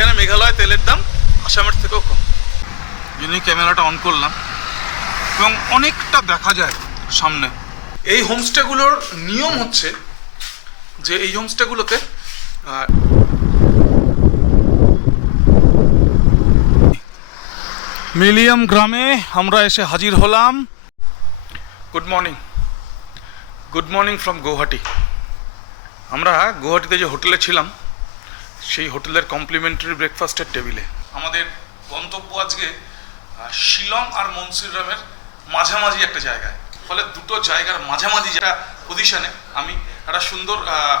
এখানে মেঘালয় তেলের দাম আসামের থেকেও কম। যিনি ক্যামেরাটা অন করলাম এবং অনেকটা দেখা যায় সামনে। এই হোমস্টেগুলোর নিয়ম হচ্ছে যে এই হোমস্টেগুলোতে মিলিয়াম গ্রামে আমরা এসে হাজির হলাম। Good morning from Guwahati. আমরা গৌহাটিতে যে হোটেলে ছিলাম সেই হোটেলের কমপ্লিমেন্টারি ব্রেকফাস্টের টেবিলে। আমাদের গন্তব্য আজকে শিলং আর মনসিররামের মাঝামাঝি একটা জায়গায়। ফলে দুটো জায়গার মাঝামাঝি যেটা পজিশনে আমি একটা সুন্দর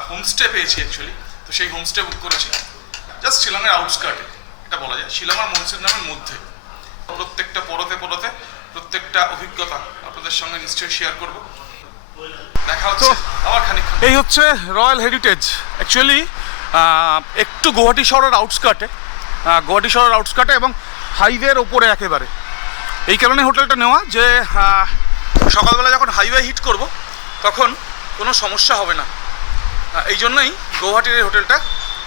হোমস্টে পেয়েছি অ্যাকচুয়ালি। তো সেই হোমস্টে বুক করেছি জাস্ট শিলংয়ের আউটস্কার্টে, এটা বলা যায় শিলং আর মনসিররামের মধ্যে। প্রত্যেকটা পরতে প্রত্যেকটা অভিজ্ঞতা আপনাদের সঙ্গে নিশ্চয়ই শেয়ার করব। দেখা হচ্ছে আবার খানিকক্ষণ। এই হচ্ছে রয়্যাল হেরিটেজ। অ্যাকচুয়ালি একটু গুয়াহাটি শহরের আউটস্কার্টে এবং হাইওয়ের ওপরে একেবারে। এই কারণে হোটেলটা নেওয়া যে সকালবেলা যখন হাইওয়ে হিট করব তখন কোনো সমস্যা হবে না। এই জন্যই গৌহাটির এই হোটেলটা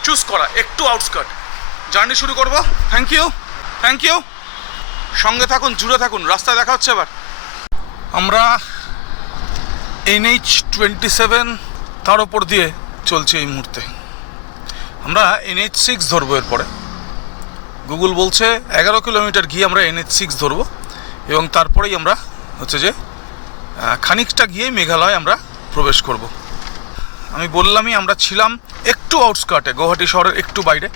চুজ করা। একটু আউটস্কার্ট জার্নি শুরু করব। Thank you. সঙ্গে থাকুন, জুড়ে থাকুন। রাস্তায় দেখা হচ্ছে এবার। আমরা NH27 তার ওপর দিয়ে চলছে এই মুহূর্তে। আমরা NH6 ধরবো এরপরে। গুগল বলছে 11 কিলোমিটার গিয়ে আমরা NH6 ধরবো এবং তারপরেই আমরা হচ্ছে যে খানিকটা গিয়ে মেঘালয় আমরা প্রবেশ করব। আমি বললামই আমরা ছিলাম একটু আউটস্কার্টে, গৌহাটি শহরের একটু বাইরে।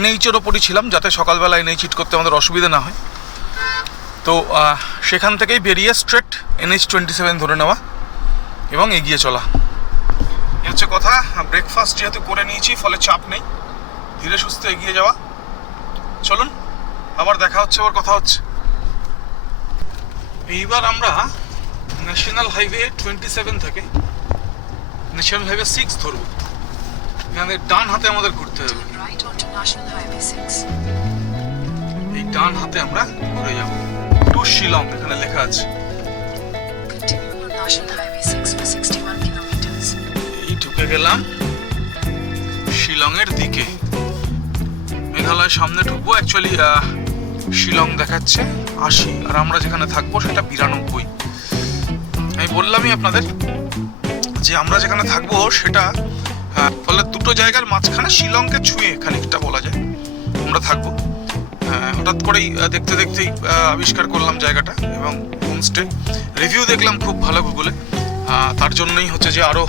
NH-এর ওপরই ছিলাম যাতে সকালবেলা NH হিট করতে আমাদের অসুবিধা না হয়। তো সেখান থেকেই বেরিয়ে স্ট্রেট NH27 ধরে নেওয়া এবং এগিয়ে চলা। এই হচ্ছে কথা। ব্রেকফাস্ট যেহেতু করে নিয়েছি ফলে চাপ নেই, ধীরে সুস্থে এগিয়ে যাওয়া। চলুন আবার দেখা হচ্ছে, আবার কথা হচ্ছে। এইবার আমরা ন্যাশনাল হাইওয়ে 27 থেকে ন্যাশনাল হাইওয়ে 6 ধরব। এখানে ডান হাতে আমাদের ঘুরতে হবে। এই ডান হাতে আমরা ঘুরে যাব টু শিলং, এখানে লেখা আছে। এই ঢুকে গেলাম শিলংয়ের দিকে। মেঘালয়ের সামনে ঢুকবো। অ্যাকচুয়ালি শিলং দেখাচ্ছে 80 আর আমরা যেখানে থাকবো সেটা 92। আমি বললামই আপনাদের যে আমরা যেখানে থাকবো সেটা ফলে দুটো জায়গার মাঝখানে শিলংকে ছুঁয়ে খানিকটা বলা যায় আমরা থাকবো। হঠাৎ করেই দেখতেই আবিষ্কার করলাম জায়গাটা এবং হোমস্টে রিভিউ দেখলাম খুব ভালো গুগলে। তার জন্যই হচ্ছে যে আরও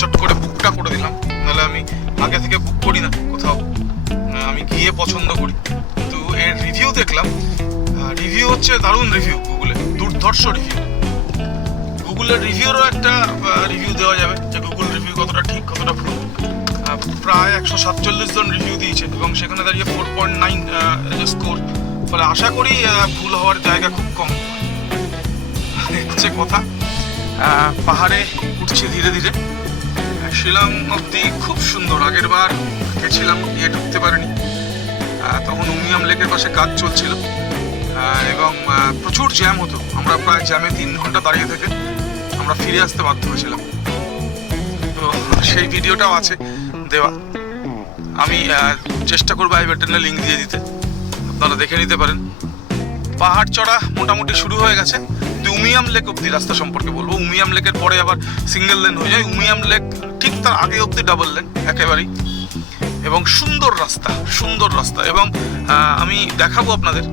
চট করে বুকটা করে দিলাম। নাহলে আমি আগে থেকে বুক করি না কোথাও, আমি গিয়ে পছন্দ করি। তো এর রিভিউ দেখলাম, রিভিউ হচ্ছে দারুণ রিভিউ গুগলে, দুর্ধর্ষ রিভিউ। গুগলের রিভিউরও একটা রিভিউ দেওয়া যাবে যে গুগল রিভিউ কতটা ঠিক কতটা ভুল। প্রায় 147 জন রিভিউ দিয়েছে এবং সেখানে দাঁড়িয়ে 4.9 স্কোর। ফলে আশা করি ভুল হওয়ার জায়গা খুব কম। হচ্ছে কথা। পাহাড়ে উঠছি ধীরে ধীরে। শিলং অব্দি খুব সুন্দর। আগের বার গেছিলাম, গিয়ে ঢুকতে পারিনি, তখন উমিয়াম লেকের পাশে কাজ চলছিল এবং প্রচুর জ্যাম হতো। আমরা প্রায় জ্যামে 3 ঘন্টা দাঁড়িয়ে থেকে আমরা ফিরে আসতে বাধ্য হয়েছিলাম। তো সেই ভিডিওটাও আছে দেওয়া। আমি চেষ্টা করবো আই বাটনে লিঙ্ক দিয়ে দিতে, আপনারা দেখে নিতে পারেন। পাহাড় চড়া মোটামুটি শুরু হয়ে গেছে। উমিয়াম লেক অব্দি রাস্তা সম্পর্কে বলবো। উমিয়াম লেকের পরে আবার সিঙ্গেল লেন হয়ে যায়। উমিয়াম লেক ঠিক তার আগে অব্দি ডাবল লেন একেবারেই, এবং সুন্দর রাস্তা। এবং আমি দেখাবো আপনাদের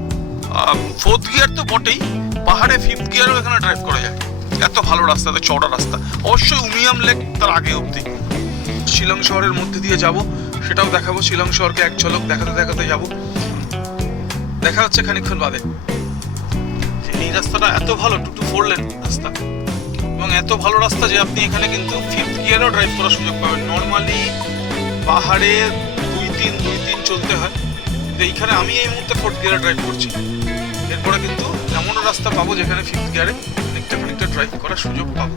4th গিয়ার তো বটেই, পাহাড়ে 5th গিয়ারও এখানে ড্রাইভ করা যায়। এত ভালো রাস্তা, এত চওড়া রাস্তা। অবশ্যই উমিয়াম লেক তার আগে অব্দি। শিলং শহরের মধ্যে দিয়ে যাব, সেটাও দেখাবো। শিলং শহরকে এক ঝলক দেখাতে যাব। দেখা হচ্ছে খানিকক্ষণ বাদে। এই রাস্তাটা এত ভালো, 2 to 4 লেন রাস্তা এবং এত ভালো রাস্তা যে আপনি এখানে কিন্তু 5th গিয়ারও ড্রাইভ করার সুযোগ পাবেন। নর্মালি পাহাড়ে 2-3 চলতে হয়, এইখানে আমি এই মুহূর্তে 4th গিয়ারে ড্রাইভ করছি। এরপরে কিন্তু এমনও রাস্তা পাবো যেখানে 5th গিয়ারে খানিকটা ড্রাইভ করার সুযোগ পাবো।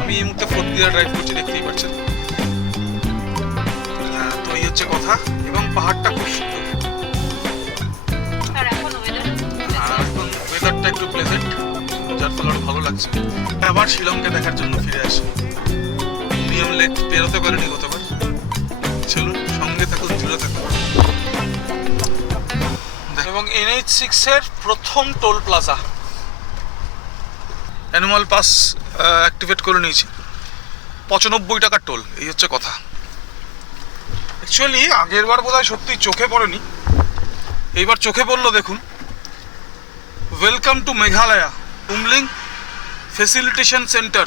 আমি এই মুহূর্তে 4th গিয়ারে ড্রাইভ করছি, দেখতেই পাচ্ছেন। তো এই হচ্ছে কথা। এবং পাহাড়টা খুব সুন্দর। এখন ওয়েদারটা একটু প্লেজেন্ট, যার ফলে ভালো লাগছে। আবার শিলংকে দেখার জন্য ফিরে আসি। উমিয়াম লেক পেরোতে পারিনি গতবার। চলুন সঙ্গে থাকুন, জুড়ে থাকুন। এবং NH6 এর প্রথম toll plaza. Annual pass activate করে নিয়েছি, 95 টাকার টোল, এই হচ্ছে কথা। অ্যাকচুয়ালি আগের বার বোধহয় সত্যি চোখে পড়েনি, এইবার চোখে পড়লো। দেখুন, welcome to Meghalaya, Umling facilitation centre,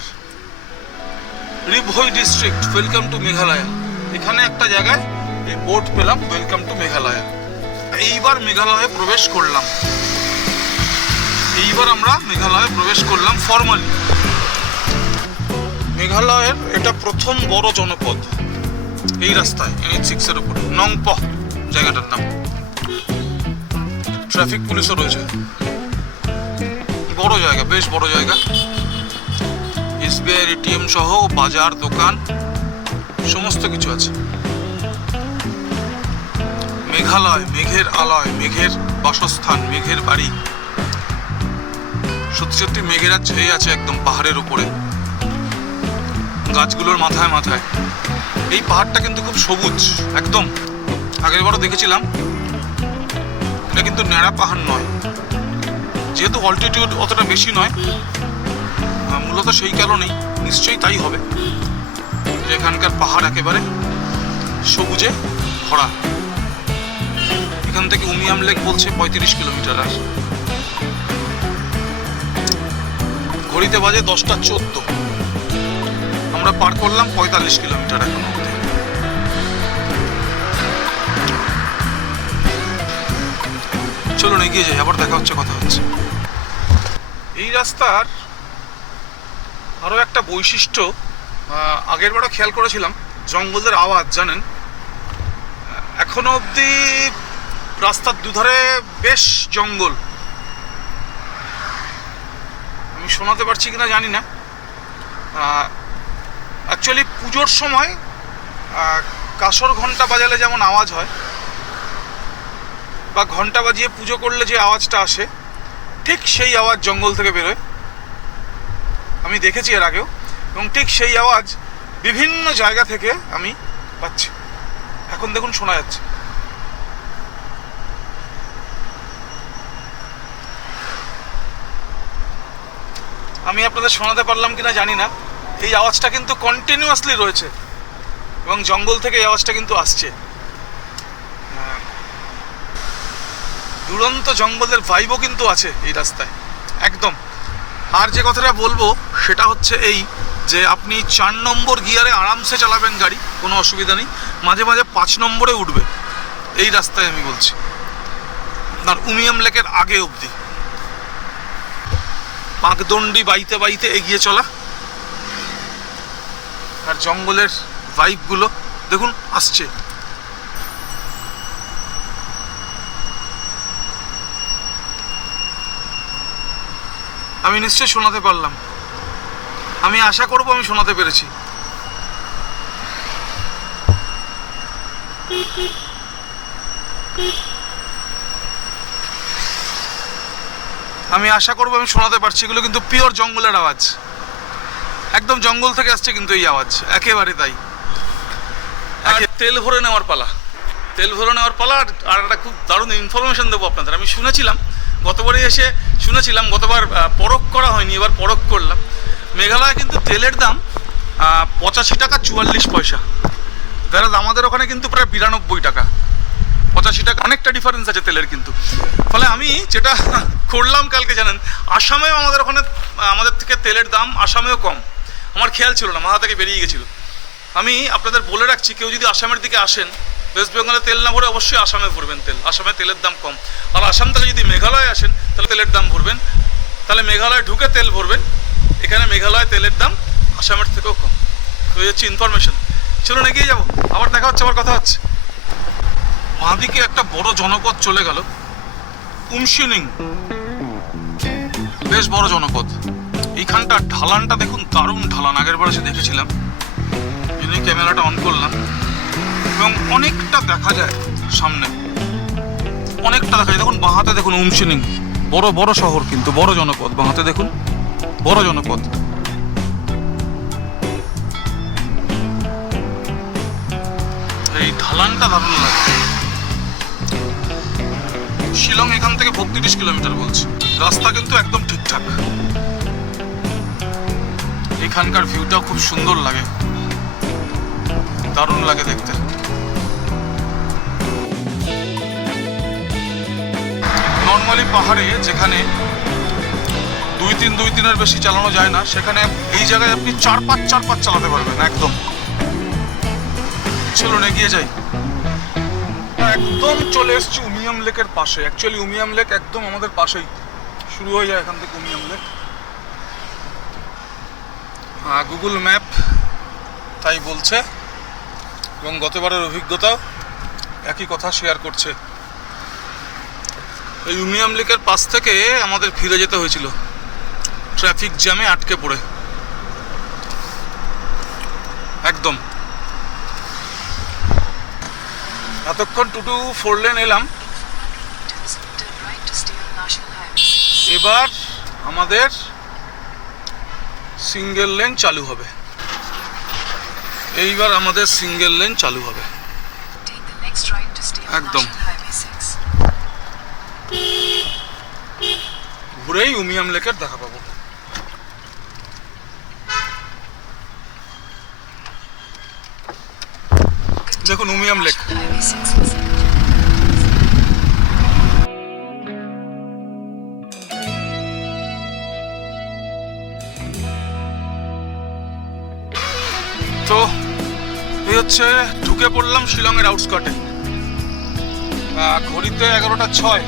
Ribhoi district, welcome to Meghalaya. এখানে একটা জায়গায় এই বোর্ড পেলাম, ওয়েলকাম টু মেঘালয়া। এইবার মেঘালয়ে প্রবেশ করলাম, এইবার আমরা মেঘালয়ে প্রবেশ করলাম ফর্মালি। মেঘালয়ের এটা প্রথম বড় জনপদ এই রাস্তায়, NH6 এর উপর, নংপ জায়গাটার নাম। ট্রাফিক পুলিশও রয়েছে, বড় জায়গা, বেশ বড় জায়গা। SBI ATM সহ বাজার, দোকান, সমস্ত কিছু আছে। মেঘালয়, মেঘের আলয়, মেঘের বাসস্থান, মেঘের বাড়ি। সত্যি সত্যি মেঘেরা ছেয়ে আছে একদম পাহাড়ের উপরে, গাছগুলোর মাথায় মাথায়। এই পাহাড়টা কিন্তু খুব সবুজ একদম। আগের বারও দেখেছিলাম, এটা কিন্তু ন্যাড়া পাহাড় নয়, যেহেতু অল্টিটিউড অতটা বেশি নয়, মূলত সেই কারণেই নিশ্চয়ই তাই হবে যে এখানকার পাহাড় একেবারে সবুজে ভরা। এখান থেকে উমিয়াম লেক বলছে 35 কিলোমিটার, আর ঘড়িতে বাজে 10টা 14। আমরা পার করলাম 45 কিলোমিটার এখনো অবধি। চলুন এগিয়ে যাই, আবার দেখা হচ্ছে, কথা হচ্ছে। এই রাস্তার আরও একটা বৈশিষ্ট্য, আগের বারও খেয়াল করেছিলাম, জঙ্গলের আওয়াজ। জানেন, এখনো অবধি রাস্তার দুধারে বেশ জঙ্গল। আমি শোনাতে পারছি কিনা জানি না। অ্যাকচুয়ালি পুজোর সময় কাসর ঘন্টা বাজালে যেমন আওয়াজ হয়, বা ঘন্টা বাজিয়ে পুজো করলে যে আওয়াজটা আসে, ঠিক সেই আওয়াজ জঙ্গল থেকে বেরোয়। আমি দেখেছি এর আগেও, এবং ঠিক সেই আওয়াজ বিভিন্ন জায়গা থেকে আমি পাচ্ছি। এখন দেখুন শোনা যাচ্ছে। আমি আপনাদের শোনাতে পারলাম কিনা জানি না, এই আওয়াজটা কিন্তু কন্টিনিউয়াসলি রয়েছে, এবং জঙ্গল থেকে এই আওয়াজটা কিন্তু আসছে। দুরন্ত জঙ্গলের ভাইবও কিন্তু আছে এই রাস্তায় একদম। আর যে কথাটা বলবো সেটা হচ্ছে এই, যে আপনি 4 নম্বর গিয়ারে আরামসে চালাবেন গাড়ি, কোনো অসুবিধা নেই। মাঝে মাঝে 5 নম্বরে উঠবে এই রাস্তায়, আমি বলছি, আর উমিয়াম লেকের আগে অবধি পাকদণ্ডি বাইতে বাইতে এগিয়ে চলা। আর জঙ্গলের ভাইবগুলো দেখুন আসছে। আমি নিশ্চয়ই শোনাতে পারলাম, আমি আশা করব আমি শোনাতে পেরেছি। আমি আশা করব আমি শোনাতে পারছি। এগুলো কিন্তু পিওর জঙ্গলের আওয়াজ, একদম জঙ্গল থেকে আসছে কিন্তু এই আওয়াজ, একেবারে তাই। তেল ভরে নেওয়ার পালা, তেল ভরে নেওয়ার পালা। আর একটা খুব দারুণ ইনফরমেশন দেবো আপনাদের। আমি শুনেছিলাম, গতবারে এসে শুনেছিলাম, গতবার পরখ করা হয়নি, এবার পরখ করলাম। মেঘালয় কিন্তু তেলের দাম 85 টাকা 44 পয়সা, তাহলে আমাদের ওখানে কিন্তু প্রায় 92 টাকা। 85 টাকা, অনেকটা ডিফারেন্স আছে তেলের কিন্তু। ফলে আমি যেটা করলাম কালকে, জানেন, আসামেও আমাদের ওখানে, আমাদের থেকে তেলের দাম আসামেও কম। আমার খেয়াল ছিল না, মাথা থেকে বেরিয়ে গেছিলো। আমি আপনাদের বলে রাখছি, কেউ যদি আসামের দিকে আসেন, ওয়েস্ট বেঙ্গলে তেল না ভরে অবশ্যই আসামে ভরবেন তেল। আসামে তেলের দাম কম। আর আসাম থেকে যদি মেঘালয়ে আসেন তাহলে তেলের দাম ভরবেন, তাহলে মেঘালয়ে ঢুকে তেল ভরবেন। এখানে মেঘালয় তেলের দাম আসামের থেকেও কম। তো এই হচ্ছে ইনফরমেশন। চলুন এগিয়ে যাবো, আবার দেখা হচ্ছে, আবার কথা হচ্ছে। বাঁদিকে একটা বড় জনপদ চলে গেল, উমশিনিং, বেশ বড় জনপদ। এইখানটা ঢালানটা দেখুন, দারুণ ঢালান। আগের বার এসে দেখেছিলাম, এনে ক্যামেরাটা অন করলাম, এবং অনেকটা দেখা যায় সামনে, অনেকটা দেখা যায়। দেখুন বাঁহাতে দেখুন উমশিনিং, বড় বড় শহর কিন্তু বড় জনপদ। বাঁহাতে দেখুন বড় জনপদ। এই ঢালানটা দারুণ লাগে। শিলং এখান থেকে 32 কিলোমিটার বলছে। রাস্তা কিন্তু একদম ঠিকঠাক। এখানকার ভিউটাও খুব সুন্দর লাগে, দারুণ লাগে দেখতে। নর্মালি পাহাড়ে যেখানে 2-3 বেশি চালানো যায় না, সেখানে এই জায়গায় আপনি 4-5 চালাতে পারবেন একদম। চলুন এগিয়ে যাই। একদম চলে এসছি উমিয়াম লেকের পাশে। অ্যাকচুয়ালি উমিয়াম লেক একদম আমাদের পাশেই, শুরু হয়ে যায় এখান থেকে উমিয়াম লেক। গুগল ম্যাপ তাই বলছে, এবং গতবারের অভিজ্ঞতাও একই কথা শেয়ার করছে। এই উমিয়াম লেকের পাশ থেকে আমাদের ফিরে যেতে হয়েছিল ট্রাফিক জ্যামে আটকে পড়ে। একদম এতক্ষণ 2-4 লেন এলাম, এবার আমাদের সিঙ্গেল লেন চালু হবে। এইবার আমাদের সিঙ্গেল লেন চালু হবে একদম। ঘুরেই উমিয়াম লেকের দেখা পাবো। দেখুন উমিয়াম লেক। তো এই হচ্ছে ঢুকে পড়লাম শিলংয়ের আউটস্কার্টে। ঘড়িতে 11টা 6।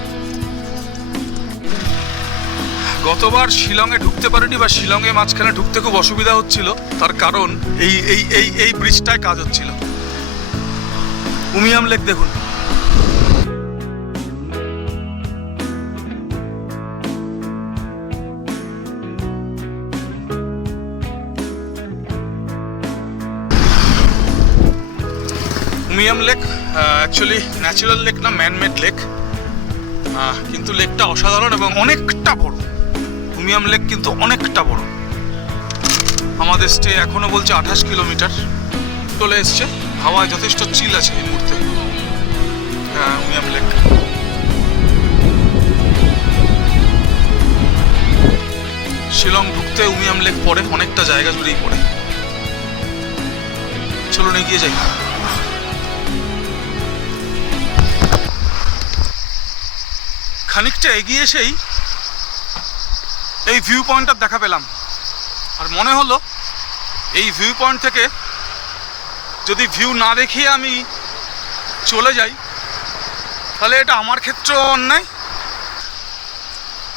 গতবার শিলংয়ে ঢুকতে পারিনি, বা শিলংয়ে মাঝখানে ঢুকতে খুব অসুবিধা হচ্ছিল, তার কারণ এই ব্রিজটায় কাজ হচ্ছিল। উমিয়াম লেক দেখুন। Umiam lake actually natural lake না, ম্যানমেড লেক, কিন্তু লেকটা অসাধারণ এবং অনেকটা বড়। উমিয়াম লেক কিন্তু অনেকটা বড়। আমাদের স্টে এখনো বলছে 28 কিলোমিটার। চলে এসছে, হাওয়ায় যথেষ্ট চিল আছে এই মুহূর্তে। উমিয়াম লেক শিলং ঢুকতে উমিয়াম লেক পড়ে, অনেকটা জায়গা জুড়েই পড়ে। চলুন এগিয়ে যাই। খানিকটা এগিয়ে এসেই এই ভিউ পয়েন্টটা দেখা পেলাম, আর মনে হলো এই ভিউ পয়েন্ট থেকে যদি ভিউ না দেখিয়ে আমি চলে যাই, তাহলে এটা আমার ক্ষেত্রেও অন্যায়,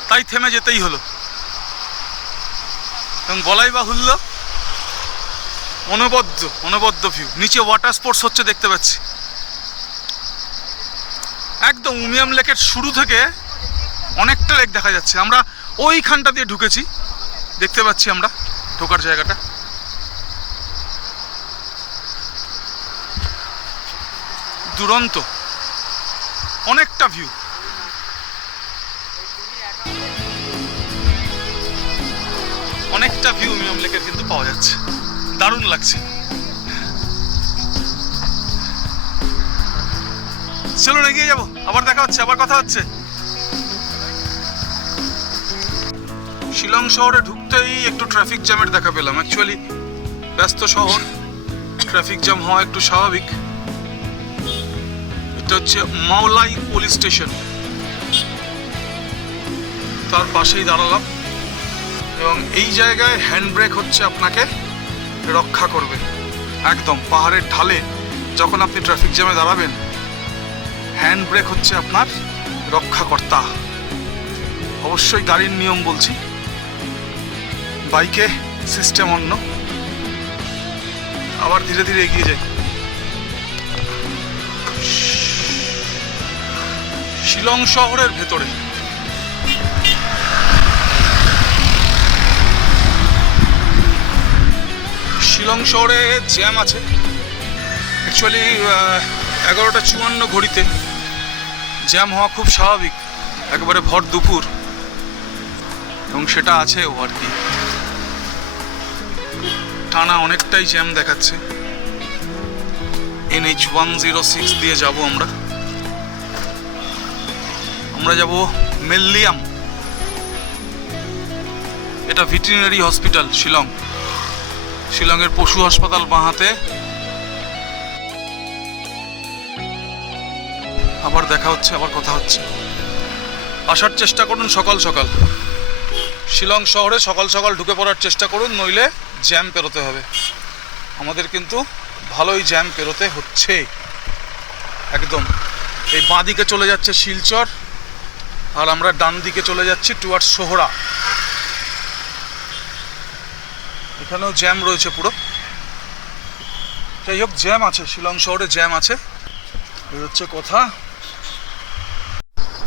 তাই থেমে যেতেই হলো। এবং বলাই বাহুল্য, অনবদ্য ভিউ। নিচে ওয়াটার স্পোর্টস হচ্ছে দেখতে পাচ্ছি। একদম উমিয়াম লেকের শুরু থেকে অনেকটা লেক দেখা যাচ্ছে। আমরা ওইখানটা দিয়ে ঢুকেছি, দেখতে পাচ্ছি আমরা ঢোকার জায়গাটা। দুরন্ত অনেকটা ভিউ। অনেকটা ভিউ উমিয়াম লেকের কিন্তু পাওয়া যাচ্ছে, দারুণ লাগছে। চলুন এগিয়ে যাবো, আবার দেখা হচ্ছে, আবার কথা হচ্ছে। শিলং শহরে ঢুকতেই একটু ট্রাফিক জ্যামের দেখা পেলাম। অ্যাকচুয়ালি ব্যস্ত শহর, ট্রাফিক জ্যাম হওয়া একটু স্বাভাবিক। এটা হচ্ছে মাওলাই পুলিশ স্টেশন, তার পাশেই দাঁড়ালাম। এবং এই জায়গায় হ্যান্ড ব্রেক হচ্ছে আপনাকে রক্ষা করবে। একদম পাহাড়ের ঢালে যখন আপনি ট্রাফিক জ্যামে দাঁড়াবেন, হ্যান্ড ব্রেক হচ্ছে আপনার রক্ষাকর্তা। অবশ্যই গাড়ির নিয়ম বলছি, বাইকে সিস্টেম অন্য। আবার ধীরে ধীরে এগিয়ে যাই। শিলং শহরের ভেতরে শিলং শহরে জ্যাম আছে। অ্যাকচুয়ালি 11টা 54 ঘড়িতে জ্যাম হওয়া খুব স্বাভাবিক, একেবারে ভর দুপুর, এবং সেটা আছেও আর কি। টানা অনেকটাই জ্যাম দেখাচ্ছে। NH 106 দিয়ে যাব আমরা। আমরা যাব মেল্লিয়াম। এটা ভেটেরিনারি হসপিটাল শিলং, শিলংয়ের পশু হাসপাতাল বাঁহাতে। আবার দেখা হচ্ছে, আবার কথা হচ্ছে। আসার চেষ্টা করুন সকাল সকাল, শিলং শহরে সকাল সকাল ঢুকে পড়ার চেষ্টা করুন, নইলে জ্যাম পেরোতে হবে। আমাদের কিন্তু ভালোই জ্যাম পেরোতে হচ্ছে একদম। এই বাঁ দিকে চলে যাচ্ছে শিলচর, আর আমরা ডান দিকে চলে যাচ্ছি টুয়ার্ডস সোহরা। এখানেও জ্যাম রয়েছে পুরো। যাই হোক, জ্যাম আছে, শিলং শহরে জ্যাম আছে, এই হচ্ছে কথা।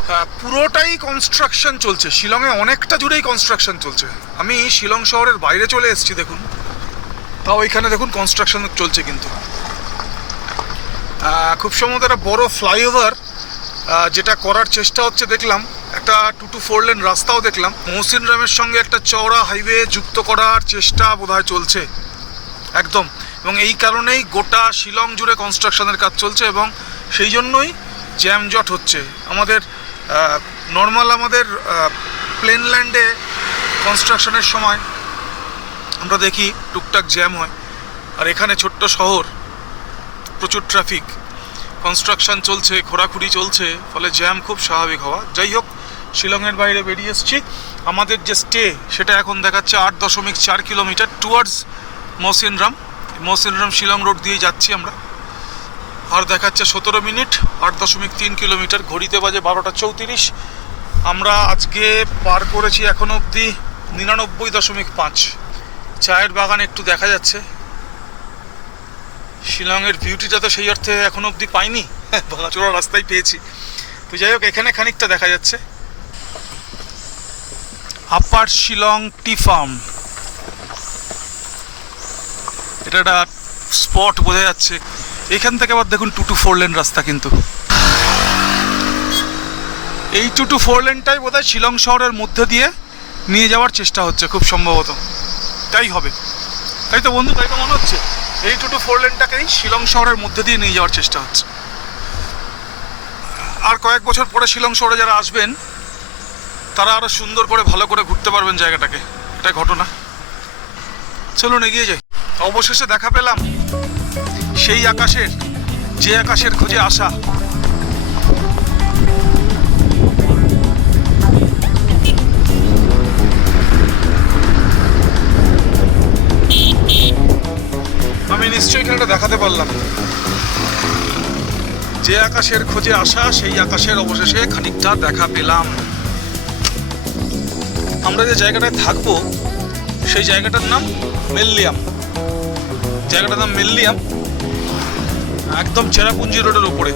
হ্যাঁ, পুরোটাই কনস্ট্রাকশন চলছে শিলংয়ে, অনেকটা জুড়েই কনস্ট্রাকশন চলছে। আমি শিলং শহরের বাইরে চলে এসেছি দেখুন, তাও এখানে দেখুন কনস্ট্রাকশন চলছে। কিন্তু খুব সম্ভবত একটা বড় ফ্লাইওভার যেটা করার চেষ্টা হচ্ছে দেখলাম, একটা 2 to 4 লেন রাস্তাও দেখলাম। মৌসিনরামের সঙ্গে একটা চওড়া হাইওয়ে যুক্ত করার চেষ্টা বোধহয় চলছে একদম, এবং এই কারণেই গোটা শিলং জুড়ে কনস্ট্রাকশনের কাজ চলছে, এবং সেই জন্যই জ্যামজট হচ্ছে। আমাদের নর্মাল আমাদের প্লেনল্যান্ডে কনস্ট্রাকশনের সময় আমরা দেখি টুকটাক জ্যাম হয়, আর এখানে ছোট্ট শহর, প্রচুর ট্রাফিক, কনস্ট্রাকশন চলছে, খোরাখুরি চলছে, ফলে জ্যাম খুব স্বাভাবিক হওয়া। যাই হোক, শিলংয়ের বাইরে বেরিয়ে এসেছি। আমাদের যে স্টে সেটা এখন দেখাচ্ছে 8.4 kilometre towards Mawsynram. Mawsynram Shillong road দিয়ে যাচ্ছি আমরা, আর দেখাচ্ছে 17 মিনিট, 8.3 কিলোমিটার। ঘড়িতে বাজে 12টা 34। আমরা আজকে পার করেছি এখন অবধি 99.5। চায়ের বাগান একটু দেখা যাচ্ছে। শিলংয়ের বিউটিটা তো সেই অর্থে এখন অবধি পাইনি, ভাঙাচোরা রাস্তায় পেয়েছি। তো যাই হোক, এখানে খানিকটা দেখা যাচ্ছে। আপার শিলং টি ফার্ম, এটা একটা স্পট বোঝা যাচ্ছে। এখান থেকে আবার দেখুন 2 to 4 লেন রাস্তা, কিন্তু এই 2 to 4 লেনটাই বোধহয় শিলং শহরের মধ্যে দিয়ে নিয়ে যাওয়ার চেষ্টা হচ্ছে, খুব সম্ভবত তাই হবে। তাই তো বন্ধু, তাই তো মনে হচ্ছে এই 2 to 4 লেনটাকেই শিলং শহরের মধ্যে দিয়ে নিয়ে যাওয়ার চেষ্টা হচ্ছে। আর কয়েক বছর পরে শিলং শহরে যারা আসবেন তারা আরও সুন্দর করে ভালো করে ঘুরতে পারবেন জায়গাটাকে, এটা ঘটনা। চলুন এগিয়ে যাই। অবশেষে দেখা পেলাম সেই আকাশের, যে আকাশের খোঁজে আসা। আমি নিশ্চয়ই এখানে দেখাতে পারলাম, যে আকাশের খোঁজে আসা সেই আকাশের অবশেষে খানিকটা দেখা পেলাম। আমরা যে জায়গাটায় থাকবো সেই জায়গাটার নাম মেল্লিয়াম। জায়গাটার নাম মেল্লিয়াম, একদম চেরাপুঞ্জি রোডের উপরে।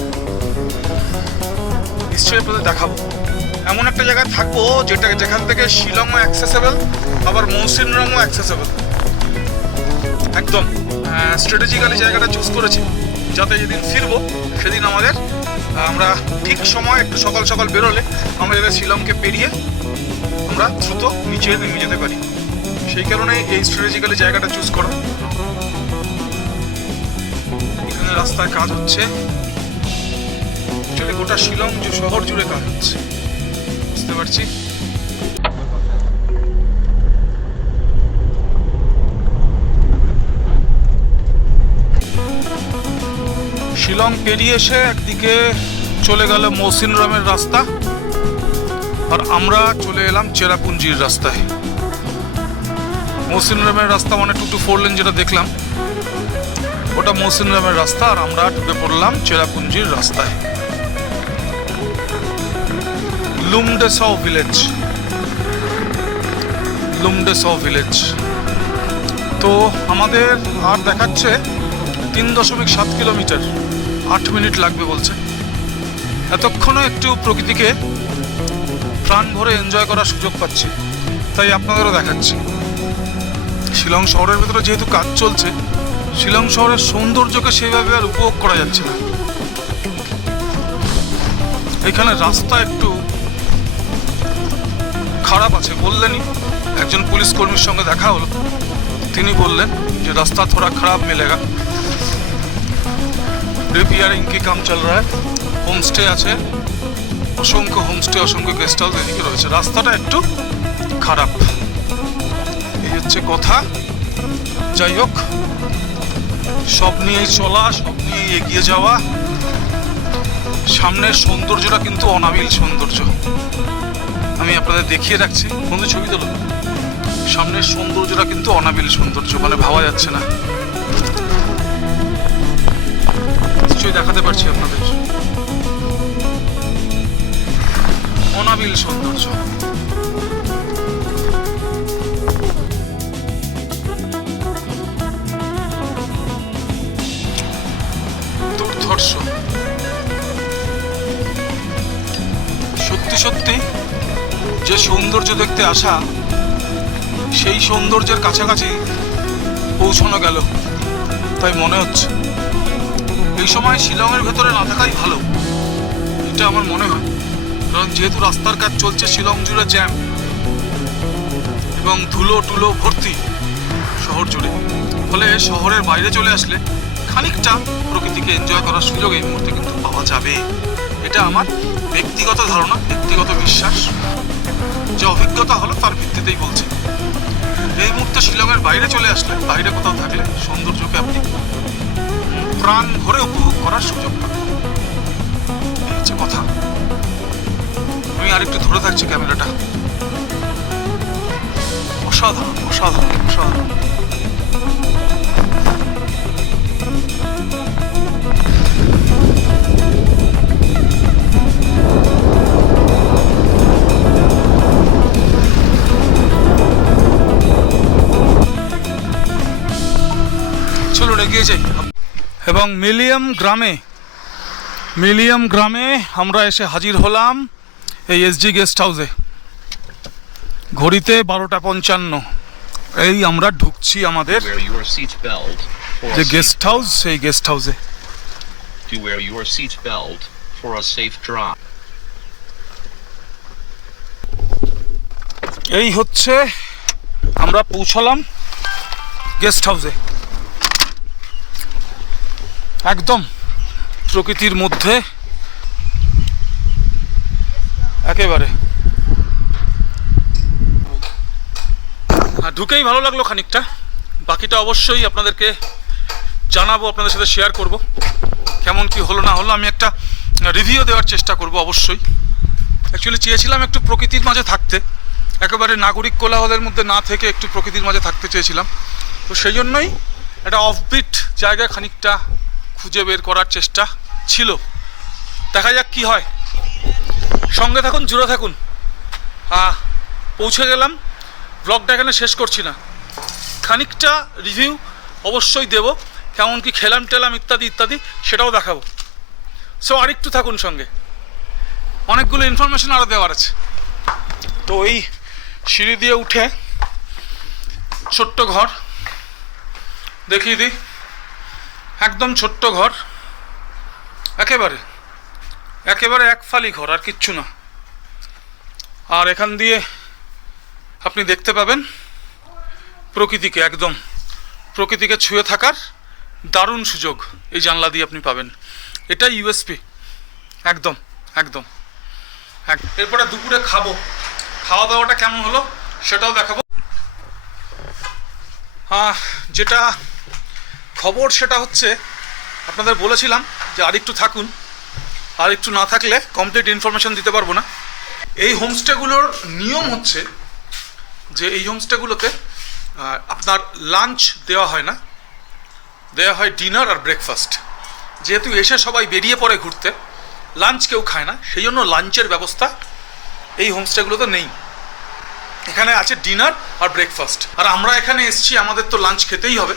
নিশ্চয়ই আপনাদের দেখাবো। এমন একটা জায়গায় থাকবো যেখান থেকে শিলংও অ্যাক্সেসেবল, আবার মৌসিনরামও অ্যাক্সেসেবল। একদম স্ট্র্যাটেজিক্যালি জায়গাটা চুজ করেছি, যাতে যেদিন ফিরবো সেদিন আমরা ঠিক সময় একটু সকাল সকাল বেরোলে আমরা যাতে শিলংকে পেরিয়ে আমরা দ্রুত নিচে নেমে যেতে পারি। সেই কারণে এই স্ট্র্যাটেজিক্যালি জায়গাটা চুজ করা। এখানে রাস্তায় কাজ হচ্ছে, অ্যাকচুয়ালি গোটা শিলং যে শহর জুড়ে কাজ হচ্ছে, বুঝতে পারছি। শিলং পেরিয়ে এসে একদিকে চলে গেল মৌসিনরামের রাস্তা, আর আমরা চলে এলাম চেরাপুঞ্জির রাস্তায়। মৌসিনরামের রাস্তা মানে 2 to 4 লেন যেটা দেখলাম, ওটা মৌসিনরামের রাস্তা, আর আমরা ঢুকে পড়লাম চেরাপুঞ্জির রাস্তায়। লুমডেসাও ভিলেজ, লুমডেসাও ভিলেজ। তো আমাদের আর দেখাচ্ছে 3.7 কিলোমিটার, 8 মিনিট লাগবে বলছে। এতক্ষণও একটু প্রকৃতিকে প্রাণ ভরে এনজয় করার সুযোগ পাচ্ছি, তাই আপনাদেরও দেখাচ্ছি। শিলং শহরের ভেতরে যেহেতু কাজ চলছে, শিলং শহরের সৌন্দর্যকে সেভাবে আর উপভোগ করা যাচ্ছে না। এখানে রাস্তা একটু খারাপ আছে বললেনই, একজন পুলিশ কর্মীর সঙ্গে দেখা হলো, তিনি বললেন যে রাস্তা থোড়া খারাপ মিলেগা, रिपेयरिंग की काम चल रहा है। होम स्टे আছে, অসংখ্য হোমস্টে, অসংখ্য গেস্ট হাউস এদিকে রয়েছে। রাস্তাটা একটু খারাপ, এই হচ্ছে কথা। যাই হোক, সব নিয়েই চলা, সব নিয়েই এগিয়ে যাওয়া। সামনের সৌন্দর্যটা কিন্তু অনাবিল সৌন্দর্য। আমি আপনাদের দেখিয়ে রাখছি, বন্ধু ছবি তোলো। সামনের সৌন্দর্যটা কিন্তু অনাবিল সৌন্দর্য, মানে ভাবা যাচ্ছে না। নিশ্চয়ই দেখাতে পারছি আপনাদের, অনাবিল সৌন্দর্য। দুর্ধর্ষ, সত্যি সত্যি যে সৌন্দর্য দেখতে আসা, সেই সৌন্দর্যের কাছাকাছি পৌঁছানো গেল তাই মনে হচ্ছে। এই সময় শিলংয়ের ভেতরে না থাকাই ভালো, এটা আমার মনে হয়। কারণ যেহেতু রাস্তার কাজ চলছে, শিলং জুড়ে জ্যাম এবং ধুলো টুলো ভর্তি শহর জুড়ে। ফলে শহরের বাইরে চলে আসলে খানিকটা প্রকৃতিকে এনজয় করার সুযোগ এই মুহূর্তে কিন্তু পাওয়া যাবে। এটা আমার ব্যক্তিগত ধারণা, ব্যক্তিগত বিশ্বাস, যে অভিজ্ঞতা হলো তার ভিত্তিতেই বলছি। এই মুহূর্তে শিলংয়ের বাইরে চলে আসলে, বাইরে কোথাও থাকলে সৌন্দর্যকে আপনি প্রাণ ভরে উপভোগ করার সুযোগ পাবেন। এই হচ্ছে কথা। আমি আরেকটু ধরে থাকছি ক্যামেরাটা। অসাধারণ, অসাধারণ, অসাধারণ। চলুন এগিয়ে যাই। এবং মিলিয়াম গ্রামে আমরা এসে হাজির হলাম এই এসজি গেস্ট হাউসে। ঘড়িতে 12:55। এই আমরা ঢুকছি আমাদের যে গেস্ট হাউস, সেই গেস্ট হাউসে। এই হচ্ছে আমরা পৌঁছলাম গেস্ট হাউসে, একদম প্রকৃতির মধ্যে একেবারে। ঢুকেই ভালো লাগলো খানিকটা, বাকিটা অবশ্যই আপনাদেরকে জানাবো, আপনাদের সাথে শেয়ার করব কেমন কি হলো না হলো। আমি একটা রিভিউ দেওয়ার চেষ্টা করব অবশ্যই। অ্যাকচুয়ালি চেয়েছিলাম একটু প্রকৃতির মাঝে থাকতে, একেবারে নাগরিক কোলাহলের মধ্যে না থেকে একটু প্রকৃতির মাঝে থাকতে চেয়েছিলাম। তো সেই জন্যই একটা অফবিট জায়গা খানিকটা খুঁজে বের করার চেষ্টা ছিল। দেখা যাক কি হয়। সঙ্গে থাকুন, জুড়ে থাকুন। পৌঁছে গেলাম, ব্লগটা এখানে শেষ করছি না, খানিকটা রিভিউ অবশ্যই দেব, কেমন কি খেলাম টেলাম ইত্যাদি ইত্যাদি, সেটাও দেখাবো। সো আরেকটু থাকুন সঙ্গে, অনেকগুলো ইনফরমেশন আরও দেওয়ার আছে। তো এই সিঁড়ি দিয়ে উঠে ছোট্ট ঘর দেখিয়ে দিই, একদম ছোট্ট ঘর, একেবারে এক ফালি ঘর, আর কিচ্ছু না। আর এখান দিয়ে আপনি দেখতে পাবেন প্রকৃতিকে, একদম প্রকৃতিকে ছুঁয়ে থাকার দারুণ সুযোগ এই জানলা দিয়ে আপনি পাবেন। এটা ইউএসপি, একদম একদম। এরপরে দুপুরে খাওয়া দাওয়াটা কেমন হলো সেটাও দেখাবো। যেটা খবর সেটা হচ্ছে, আপনাদের বলেছিলাম যে আরেকটু থাকুন, আর একটু না থাকলে কমপ্লিট ইনফরমেশন দিতে পারবো না। এই হোমস্টেগুলোর নিয়ম হচ্ছে যে এই হোমস্টেগুলোতে আপনার লাঞ্চ দেওয়া হয় না, দেওয়া হয় ডিনার আর ব্রেকফাস্ট। যেহেতু এসে সবাই বেরিয়ে পড়ে ঘুরতে, লাঞ্চ কেউ খায় না, সেই জন্য লাঞ্চের ব্যবস্থা এই হোমস্টেগুলোতে নেই। এখানে আছে ডিনার আর ব্রেকফাস্ট। আর আমরা এখানে এসেছি, আমাদের তো লাঞ্চ খেতেই হবে।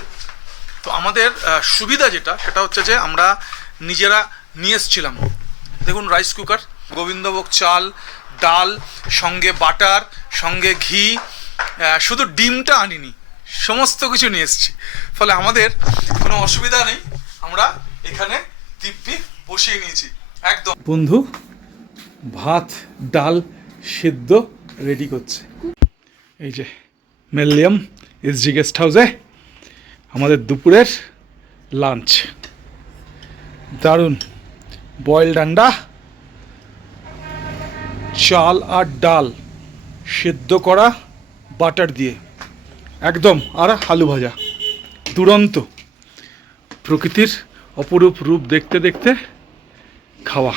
তো আমাদের সুবিধা যেটা, সেটা হচ্ছে যে আমরা নিজেরা নিয়ে এসেছিলাম। দেখুন, রাইস কুকার, গোবিন্দভোগ চাল, ডাল, সঙ্গে বাটার, সঙ্গে ঘি, শুধু ডিমটা আনিনি, সমস্ত কিছু নিয়ে এসেছি। ফলে আমাদের কোনো অসুবিধা নেই, আমরা এখানে দিব্যি বসিয়ে নিয়েছি একদম। বন্ধু ভাত ডাল সিদ্ধ রেডি করছে। এই যে মিলিয়াম এসজি গেস্ট হাউসে আমাদের দুপুরের লাঞ্চ, দারুণ বয়েলড আন্ডা, চাল আর ডাল সেদ্ধ করা বাটার দিয়ে একদম, আর আলু ভাজা, দুরন্ত। প্রকৃতির অপরূপ রূপ দেখতে দেখতে খাওয়া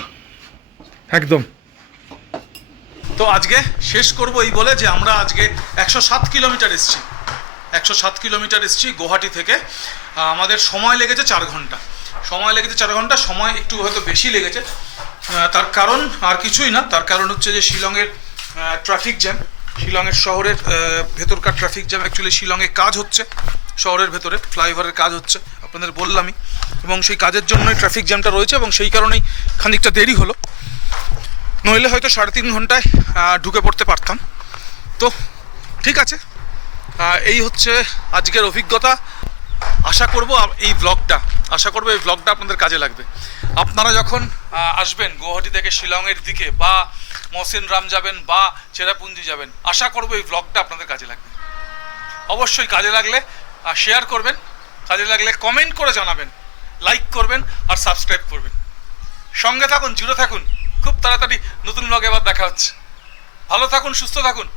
একদম। তো আজকে শেষ করব এই বলে যে আমরা আজকে 107 কিলোমিটার এসেছি, 107 কিলোমিটার এসেছি গুয়াহাটি থেকে। আমাদের সময় লেগেছে 4 ঘন্টা, সময় লেগেছে 4 ঘন্টা, সময় একটু হয়তো বেশি লেগেছে। তার কারণ আর কিছুই না, তার কারণ হচ্ছে যে শিলংয়ের ট্রাফিক জ্যাম, শিলংয়ের শহরের ভেতরকার ট্রাফিক জ্যাম। অ্যাকচুয়ালি শিলংয়ে কাজ হচ্ছে, শহরের ভেতরে ফ্লাইওভারের কাজ হচ্ছে, আপনাদের বললামই, এবং সেই কাজের জন্যই ট্রাফিক জ্যামটা রয়েছে, এবং সেই কারণেই খানিকটা দেরি হলো। নইলে হয়তো 3.5 ঘন্টায় ঢুকে পড়তে পারতাম। তো ঠিক আছে, এই হচ্ছে আজকের অভিজ্ঞতা। আশা করব এই ব্লগটা আপনাদের কাজে লাগবে। আপনারা যখন আসবেন গুয়াহাটি থেকে শিলংয়ের দিকে, বা মসিনরাম যাবেন বা চেরাপুঞ্জি যাবেন, আশা করব এই ব্লগটা আপনাদের কাজে লাগবে। অবশ্যই কাজে লাগলে শেয়ার করবেন, কাজে লাগলে কমেন্ট করে জানাবেন, লাইক করবেন আর সাবস্ক্রাইব করবেন। সঙ্গে থাকুন, জুড়ে থাকুন। খুব তাড়াতাড়ি নতুন ব্লগে আবার দেখা হচ্ছে। ভালো থাকুন, সুস্থ থাকুন।